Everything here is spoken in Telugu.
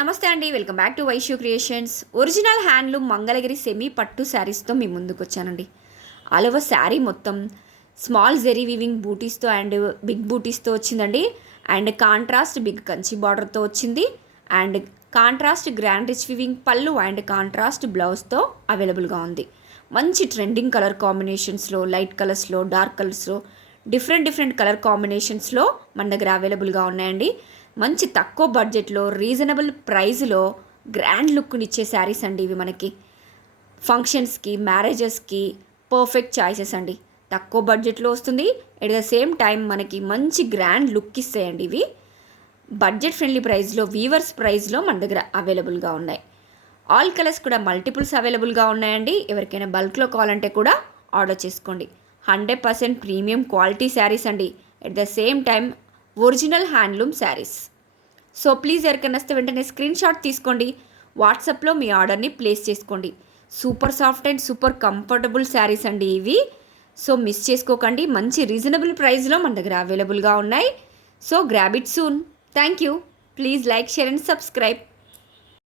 నమస్తే అండి. Welcome back to Vaishu creations. Original handloom Mangalagiri semi పట్టు శారీస్తో మీ ముందుకు వచ్చానండి. ఆల్ ఓవర్ శారీ మొత్తం స్మాల్ జెరీ వీవింగ్ బూటీస్తో అండ్ బిగ్ బూటీస్తో వచ్చిందండి. అండ్ కాంట్రాస్ట్ బిగ్ కంచి బార్డర్తో వచ్చింది. And contrast grand rich weaving పళ్ళు అండ్ కాంట్రాస్ట్ బ్లౌజ్తో అవైలబుల్గా ఉంది. మంచి ట్రెండింగ్ కలర్ కాంబినేషన్స్లో, లైట్ కలర్స్లో, డార్క్ కలర్స్లో, డిఫరెంట్ కలర్ కాంబినేషన్స్లో మన దగ్గర అవైలబుల్గా ఉన్నాయండి. మంచి తక్కువ బడ్జెట్లో రీజనబుల్ ప్రైస్లో గ్రాండ్ లుక్నిచ్చే శారీస్ అండి ఇవి. మనకి ఫంక్షన్స్కి, మ్యారేజెస్కి పర్ఫెక్ట్ చాయిసెస్ అండి. తక్కువ బడ్జెట్లో వస్తుంది, ఎట్ ద సేమ్ టైం మనకి మంచి గ్రాండ్ లుక్ ఇస్తాయండి ఇవి. బడ్జెట్ ఫ్రెండ్లీ ప్రైస్లో, వీవర్స్ ప్రైస్లో మన దగ్గర అవైలబుల్గా ఉన్నాయి. ఆల్ కలర్స్ కూడా మల్టిపుల్స్ అవైలబుల్గా ఉన్నాయండి. ఎవరికైనా బల్క్లో కావాలంటే కూడా ఆర్డర్ చేసుకోండి. 100% ప్రీమియం క్వాలిటీ శారీస్ అండి. At the same time original handloom saris. So please ఎవరికైనా వస్తే వెంటనే స్క్రీన్ షాట్ తీసుకోండి. వాట్సాప్లో మీ ఆర్డర్ని ప్లేస్ చేసుకోండి. Super soft and super comfortable saris అండి ఇవి. సో మిస్ చేసుకోకండి. మంచి రీజనబుల్ ప్రైస్లో మన దగ్గర అవైలబుల్గా ఉన్నాయి. So grab it soon. Thank you. Please like, share and subscribe.